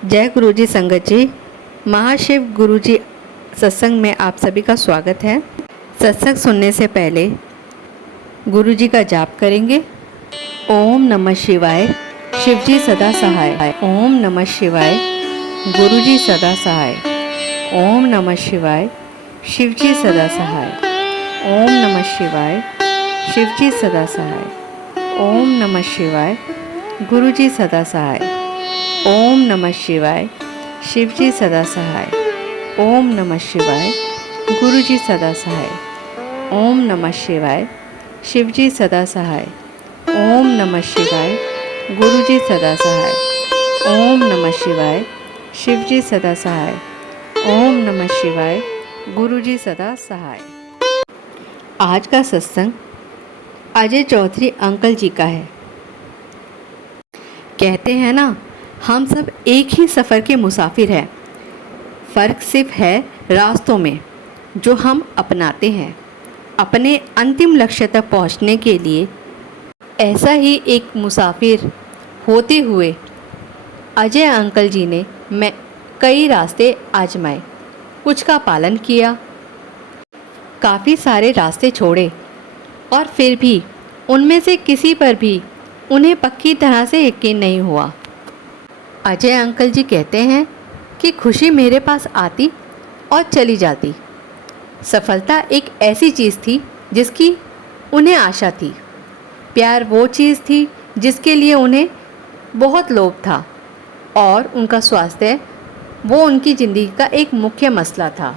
जय गुरु जी संगत जी। महाशिव गुरु जी सत्संग में आप सभी का स्वागत है। सत्संग सुनने से पहले गुरु जी का जाप करेंगे। ओम नमः शिवाय, शिव जी सदा सहाय। ओम नमः शिवाय, गुरु जी सदा सहाय। ओम नमः शिवाय, शिव जी सदा सहाय। ओम नमः शिवाय, शिव जी सदा सहाय। ओम नमः शिवाय, गुरु जी सदा सहाय। ओम नमः शिवाय, शिव जी सदा सहाय। ओम नमः शिवाय, गुरु जी सदा सहाय। ओम नमः शिवाय, शिव जी सदा सहाय। ओम नमः शिवाय, गुरु जी सदा सहाय। ओम नमः शिवाय, शिव जी सदा सहाय। ओम नमः शिवाय, गुरु जी सदा सहाय। आज का सत्संग अजय चौधरी अंकल जी का है। कहते हैं ना, हम सब एक ही सफ़र के मुसाफिर हैं। फ़र्क सिर्फ है रास्तों में जो हम अपनाते हैं अपने अंतिम लक्ष्य तक पहुंचने के लिए। ऐसा ही एक मुसाफिर होते हुए अजय अंकल जी ने कई रास्ते आजमाए, कुछ का पालन किया, काफ़ी सारे रास्ते छोड़े और फिर भी उनमें से किसी पर भी उन्हें पक्की तरह से यकीन नहीं हुआ। अजय अंकल जी कहते हैं कि खुशी मेरे पास आती और चली जाती। सफलता एक ऐसी चीज़ थी जिसकी उन्हें आशा थी। प्यार वो चीज़ थी जिसके लिए उन्हें बहुत लोभ था। और उनका स्वास्थ्य वो उनकी ज़िंदगी का एक मुख्य मसला था।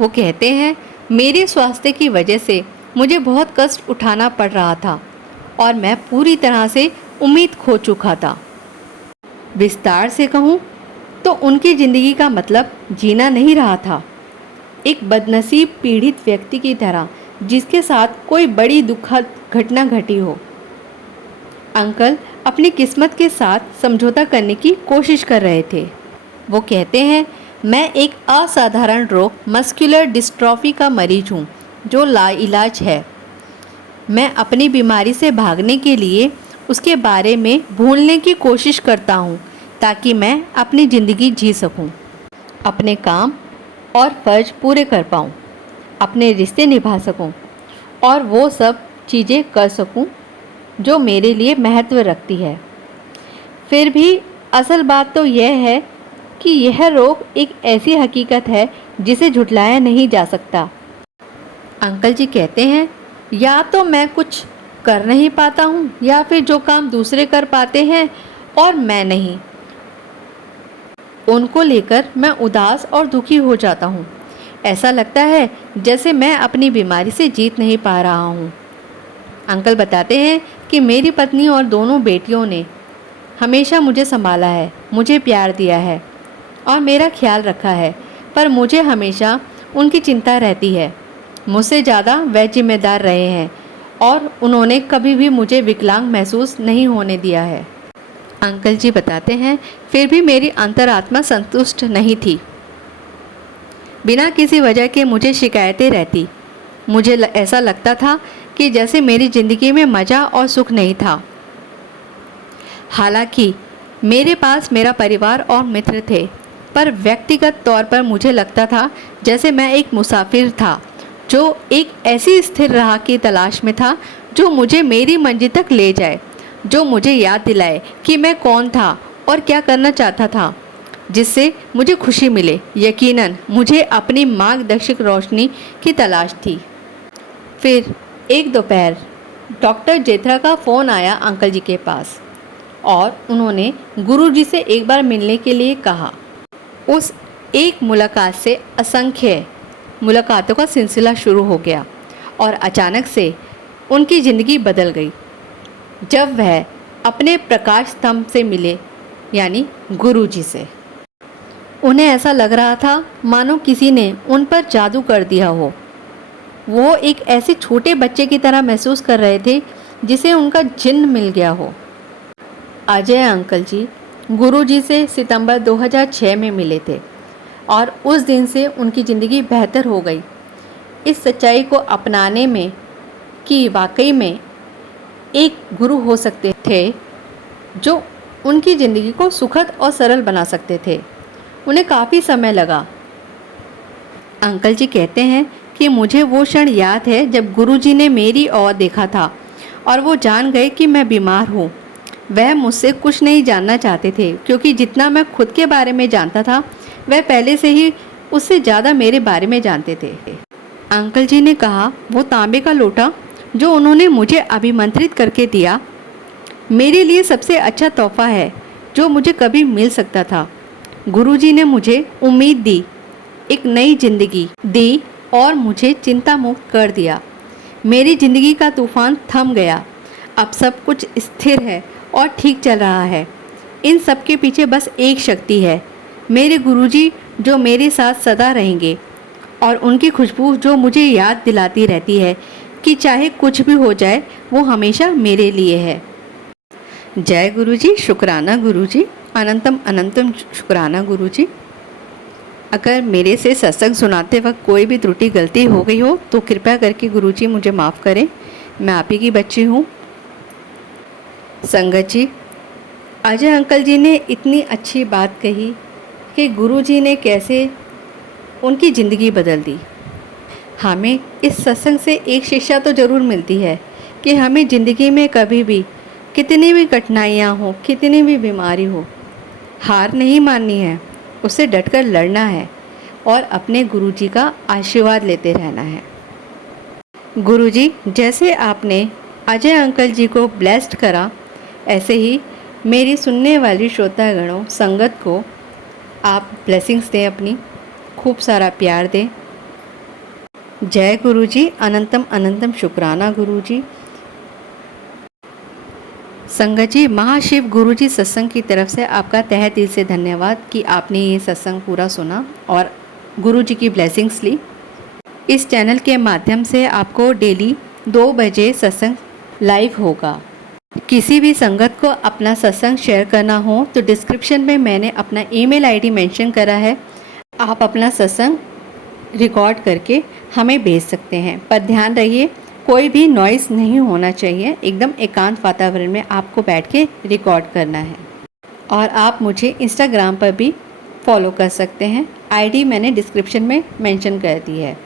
वो कहते हैं, मेरे स्वास्थ्य की वजह से मुझे बहुत कष्ट उठाना पड़ रहा था और मैं पूरी तरह से उम्मीद खो चुका था। विस्तार से कहूँ तो उनकी ज़िंदगी का मतलब जीना नहीं रहा था। एक बदनसीब पीड़ित व्यक्ति की तरह जिसके साथ कोई बड़ी दुखद घटना घटी हो। अंकल अपनी किस्मत के साथ समझौता करने की कोशिश कर रहे थे। वो कहते हैं, मैं एक असाधारण रोग मस्कुलर डिस्ट्रॉफी का मरीज हूँ जो लाइलाज है। मैं अपनी बीमारी से भागने के लिए उसके बारे में भूलने की कोशिश करता हूँ ताकि मैं अपनी ज़िंदगी जी सकूँ, अपने काम और फ़र्ज पूरे कर पाऊँ, अपने रिश्ते निभा सकूँ और वो सब चीज़ें कर सकूँ जो मेरे लिए महत्व रखती है। फिर भी असल बात तो यह है कि यह रोग एक ऐसी हकीकत है जिसे झुठलाया नहीं जा सकता। अंकल जी कहते हैं, या तो मैं कुछ कर नहीं पाता हूँ या फिर जो काम दूसरे कर पाते हैं और मैं नहीं, उनको लेकर मैं उदास और दुखी हो जाता हूँ। ऐसा लगता है जैसे मैं अपनी बीमारी से जीत नहीं पा रहा हूँ। अंकल बताते हैं कि मेरी पत्नी और दोनों बेटियों ने हमेशा मुझे संभाला है, मुझे प्यार दिया है और मेरा ख्याल रखा है, पर मुझे हमेशा उनकी चिंता रहती है। मुझसे ज़्यादा वह जिम्मेदार रहे हैं और उन्होंने कभी भी मुझे विकलांग महसूस नहीं होने दिया है। अंकल जी बताते हैं, फिर भी मेरी अंतरात्मा संतुष्ट नहीं थी। बिना किसी वजह के मुझे शिकायतें रहती। मुझे ऐसा लगता था कि जैसे मेरी ज़िंदगी में मज़ा और सुख नहीं था। हालांकि मेरे पास मेरा परिवार और मित्र थे, पर व्यक्तिगत तौर पर मुझे लगता था जैसे मैं एक मुसाफिर था जो एक ऐसी स्थिर राह की तलाश में था जो मुझे मेरी मंजिल तक ले जाए, जो मुझे याद दिलाए कि मैं कौन था और क्या करना चाहता था, जिससे मुझे खुशी मिले। यकीनन मुझे अपनी मार्गदर्शक रोशनी की तलाश थी। फिर एक दोपहर डॉक्टर जेथरा का फ़ोन आया अंकल जी के पास और उन्होंने गुरुजी से एक बार मिलने के लिए कहा। उस एक मुलाकात से असंख्य मुलाकातों का सिलसिला शुरू हो गया और अचानक से उनकी ज़िंदगी बदल गई जब वह अपने प्रकाश स्तंभ से मिले, यानी गुरुजी से। उन्हें ऐसा लग रहा था मानो किसी ने उन पर जादू कर दिया हो। वो एक ऐसे छोटे बच्चे की तरह महसूस कर रहे थे जिसे उनका जिन्न मिल गया हो। अजय अंकल जी गुरुजी से सितंबर 2006 में मिले थे और उस दिन से उनकी ज़िंदगी बेहतर हो गई। इस सच्चाई को अपनाने में कि वाकई में एक गुरु हो सकते थे जो उनकी ज़िंदगी को सुखद और सरल बना सकते थे। उन्हें काफ़ी समय लगा। अंकल जी कहते हैं कि मुझे वो क्षण याद है जब गुरुजी ने मेरी ओर देखा था और वो जान गए कि मैं बीमार हूँ। वह मुझसे कुछ नहीं जानना चाहते थे, क्योंकि जितना मैं खुद के बारे में जानता था वह पहले से ही उससे ज़्यादा मेरे बारे में जानते थे। अंकल जी ने कहा, वो तांबे का लोटा जो उन्होंने मुझे अभिमंत्रित करके दिया, मेरे लिए सबसे अच्छा तोहफा है जो मुझे कभी मिल सकता था। गुरुजी ने मुझे उम्मीद दी, एक नई जिंदगी दी और मुझे चिंता मुक्त कर दिया। मेरी जिंदगी का तूफान थम गया। अब सब कुछ स्थिर है और ठीक चल रहा है। इन सब के पीछे बस एक शक्ति है, मेरे गुरुजी जो मेरे साथ सदा रहेंगे, और उनकी खुशबू जो मुझे याद दिलाती रहती है कि चाहे कुछ भी हो जाए वो हमेशा मेरे लिए है। जय गुरुजी, शुक्राना गुरुजी, अनंतम अनंतम शुक्राना गुरुजी। अगर मेरे से सत्संग सुनाते वक्त कोई भी त्रुटि गलती हो गई हो तो कृपया करके गुरुजी मुझे माफ़ करें। मैं आप ही की बच्ची हूँ। संगत जी, अजय अंकल जी ने इतनी अच्छी बात कही कि गुरुजी ने कैसे उनकी ज़िंदगी बदल दी। हमें इस सत्संग से एक शिक्षा तो ज़रूर मिलती है कि हमें ज़िंदगी में कभी भी कितनी भी कठिनाइयाँ हो, कितनी भी बीमारी हो, हार नहीं माननी है, उससे डटकर लड़ना है और अपने गुरुजी का आशीर्वाद लेते रहना है। गुरुजी, जैसे आपने अजय अंकल जी को ब्लेस्ड करा, ऐसे ही मेरी सुनने वाली श्रोतागणों संगत को आप ब्लेसिंग्स दें, अपनी खूब सारा प्यार दें। जय गुरुजी, अनंतम अनंतम शुक्राना गुरुजी। संगत जी, महाशिव गुरुजी सत्संग की तरफ से आपका तहे दिल से धन्यवाद कि आपने ये सत्संग पूरा सुना और गुरुजी की ब्लेसिंग्स ली। इस चैनल के माध्यम से आपको डेली 2 बजे सत्संग लाइव होगा। किसी भी संगत को अपना सत्संग शेयर करना हो तो डिस्क्रिप्शन में मैंने अपना ईमेल आईडी मेंशन करा है। आप अपना सत्संग रिकॉर्ड करके हमें भेज सकते हैं, पर ध्यान रहिए कोई भी नॉइज़ नहीं होना चाहिए। एकदम एकांत वातावरण में आपको बैठ के रिकॉर्ड करना है। और आप मुझे इंस्टाग्राम पर भी फॉलो कर सकते हैं, आईडी मैंने डिस्क्रिप्शन में मेंशन कर दी है।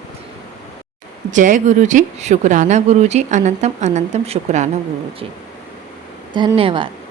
जय गुरुजी, शुक्राना गुरुजी, अनंतम अनंतम शुक्राना गुरुजी। धन्यवाद।